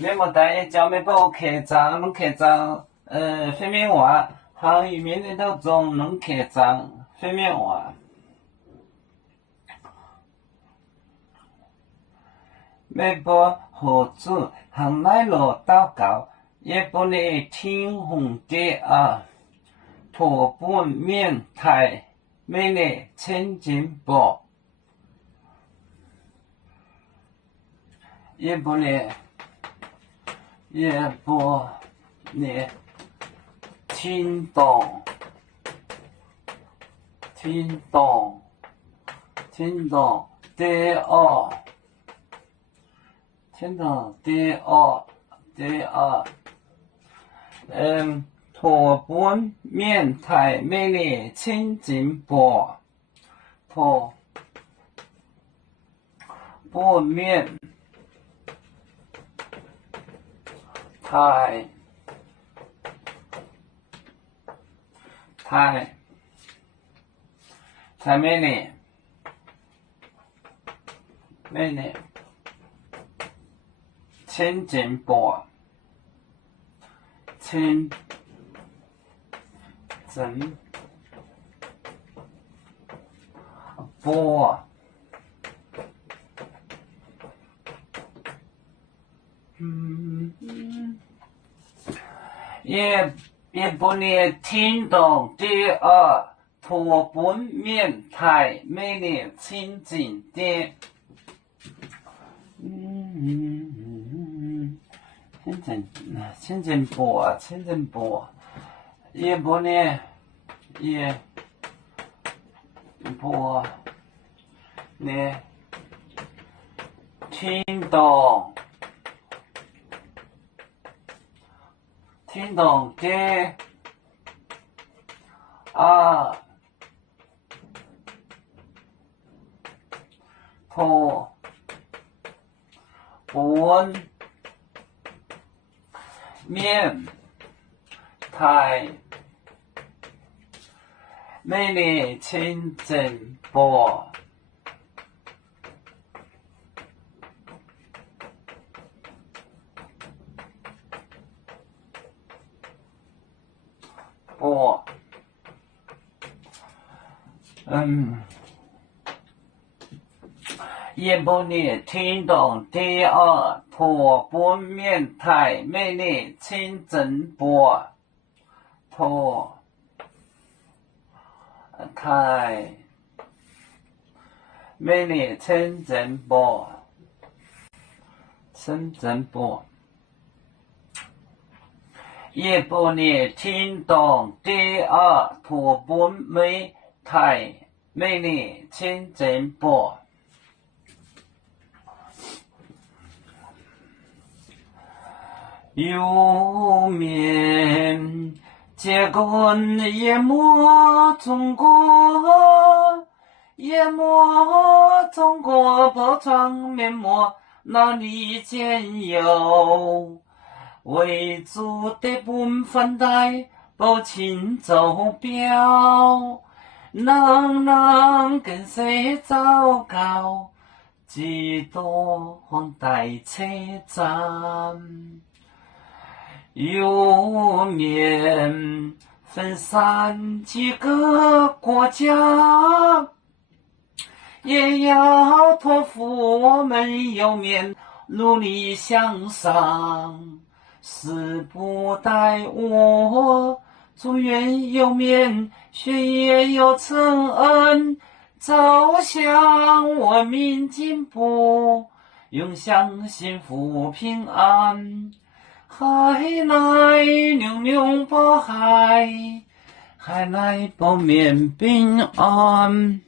面膜带叫面包客栈，弄客栈，飞面话，行业面里头种弄客栈，飞面话。每波合主向来罗祷告，也不你天红的啊，托本面台，每日千金宝，也不你听懂的哦。听懂的哦，托本面台每日千金宝，托本面台每日千金宝，千金宝，也不你听懂第二，托本面台每日千金的。千金宝，也不呢，也不呢，听懂的啊，托本面台每日千金宝，也不你听懂第二，托本面台每日千金宝，托台每日千金宝，也不你听懂第二，托本面台每日千金宝。有面结棍也莫中国包装面膜哪里见有，为主的本分带保清走标，能跟谁糟糕，几多黄带车站。有面分散几个国家，也要托付我们有面努力向上，誓不待我祝愿有面学业有成恩，走向文明进步，永享幸福平安。海来牛包海，海来保面平安。